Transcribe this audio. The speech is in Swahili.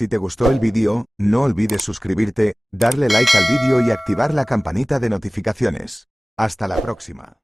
Si te gustó el vídeo, no olvides suscribirte, darle like al vídeo y activar la campanita de notificaciones. Hasta la próxima.